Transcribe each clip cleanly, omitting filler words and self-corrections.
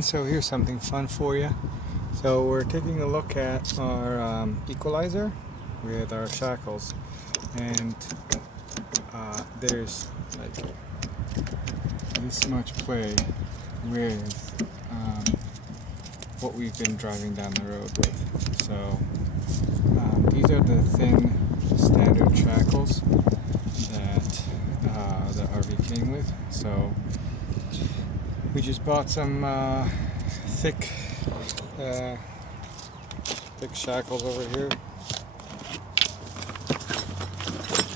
So here's something fun for you. So we're taking a look at our equalizer with our shackles, and there's like this much play with what we've been driving down the road with. So these are the thin standard shackles that the RV came with. So we just bought some thick shackles over here.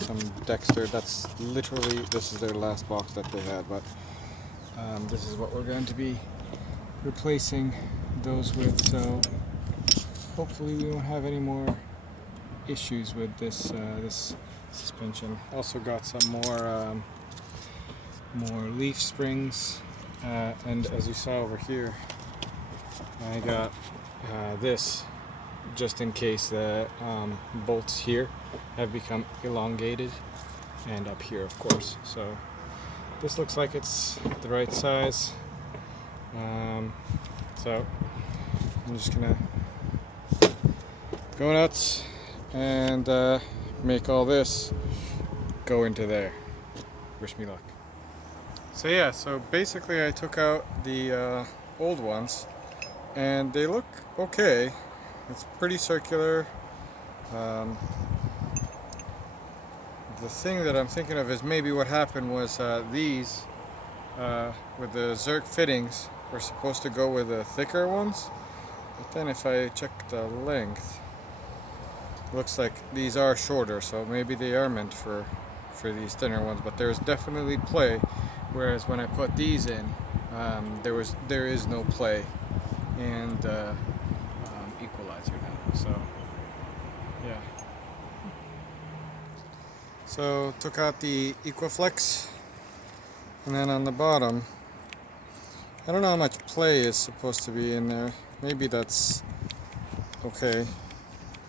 Some Dexter. That's literally, this is their last box that they had, but this is what we're going to be replacing those with. So hopefully we won't have any more issues with this suspension. Also got some more leaf springs, and as you saw over here, I got this just in case the bolts here have become elongated, and up here of course. So this looks like it's the right size. So I'm just gonna go nuts and make all this go into there. Wish me luck. So yeah, so basically I took out the old ones and they look okay. It's pretty circular. The thing that I'm thinking of is maybe what happened was these with the Zerk fittings were supposed to go with the thicker ones, but then if I check the length, looks like these are shorter, so maybe they are meant for these thinner ones. But there's definitely play, whereas when I put these in, there is no play and equalizer now. So yeah. So took out the Equiflex, and then on the bottom, I don't know how much play is supposed to be in there. Maybe that's okay,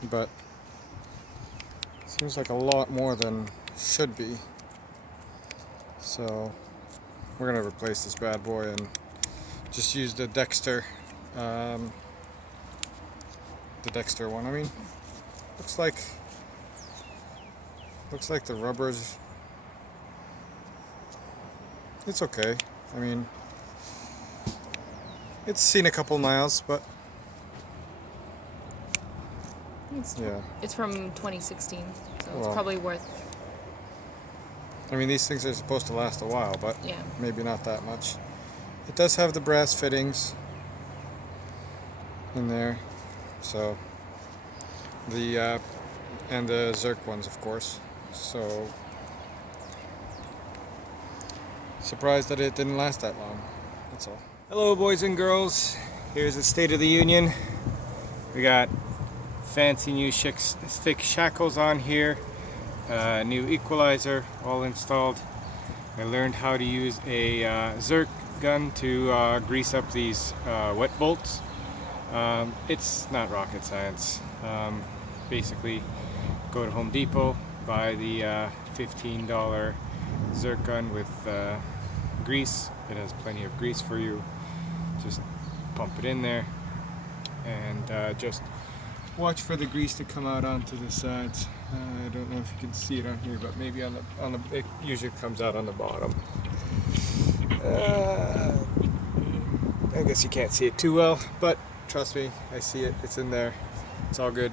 but seems like a lot more than should be. So we're gonna replace this bad boy and just use the Dexter one. I mean, looks like the rubber's, it's okay. I mean, it's seen a couple miles, but yeah. It's from 2016, so it's Well, probably worth. I mean, these things are supposed to last a while, but Yeah. maybe not that much. It does have the brass fittings in there, so the and the Zerk ones, of course. So surprised that it didn't last that long. That's all. Hello, boys and girls. Here's the State of the Union. We got fancy new thick shackles on here, new equalizer all installed. I learned how to use a Zerk gun to grease up these wet bolts. It's not rocket science. Basically, go to Home Depot, buy the $15 Zerk gun with grease. It has plenty of grease for you. Just pump it in there and just watch for the grease to come out onto the sides. I don't know if you can see it on here, but maybe on the it usually comes out on the bottom. I guess you can't see it too well, but trust me, I see it. It's in there. It's all good.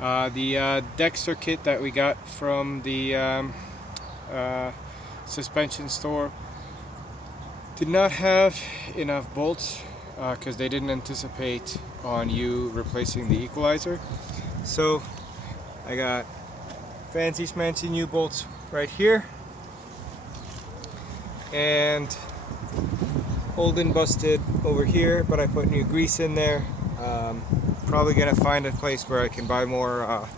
The Dexter kit that we got from the suspension store did not have enough bolts because they didn't anticipate on you replacing the equalizer. So I got fancy schmancy new bolts right here, and old and busted over here, but I put new grease in there. Probably gonna find a place where I can buy more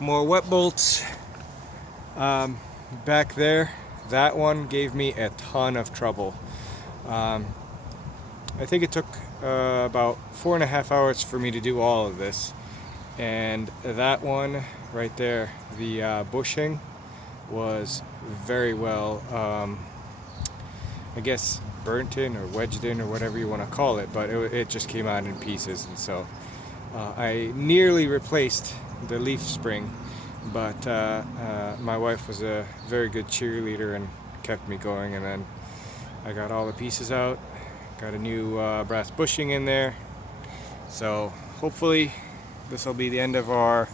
wet bolts. Back there, that one gave me a ton of trouble. I think it took about 4.5 hours for me to do all of this, and that one right there, the bushing was very well, I guess burnt in or wedged in or whatever you want to call it, but it just came out in pieces. And so I nearly replaced the leaf spring, but my wife was a very good cheerleader and kept me going, and then I got all the pieces out, got a new brass bushing in there. So hopefully this will be the end of our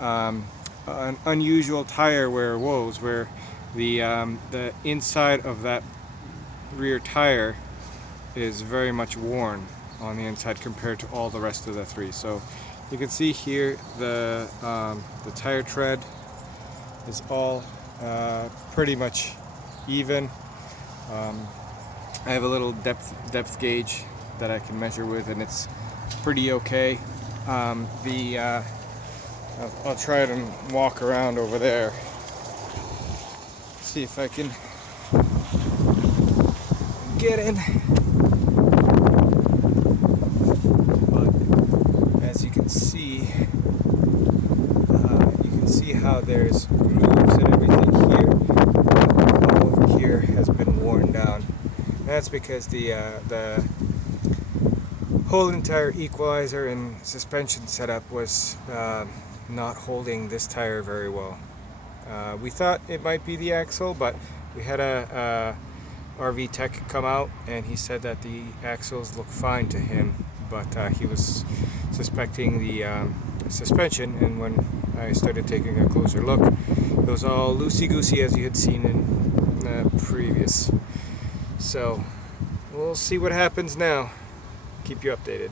an unusual tire wear woes, where the inside of that rear tire is very much worn on the inside compared to all the rest of the three. So you can see here the tire tread is all pretty much even. I have a little depth gauge that I can measure with, and it's pretty okay. I'll try it and walk around over there. See if I can get in. But as you can see how there's grooves and everything here. All over here has been worn down. And that's because the whole entire equalizer and suspension setup was not holding this tire very well. We thought it might be the axle, but we had a RV tech come out and he said that the axles look fine to him, but he was suspecting the suspension, and when I started taking a closer look, it was all loosey-goosey as you had seen in the previous. So we'll see what happens now. Keep you updated.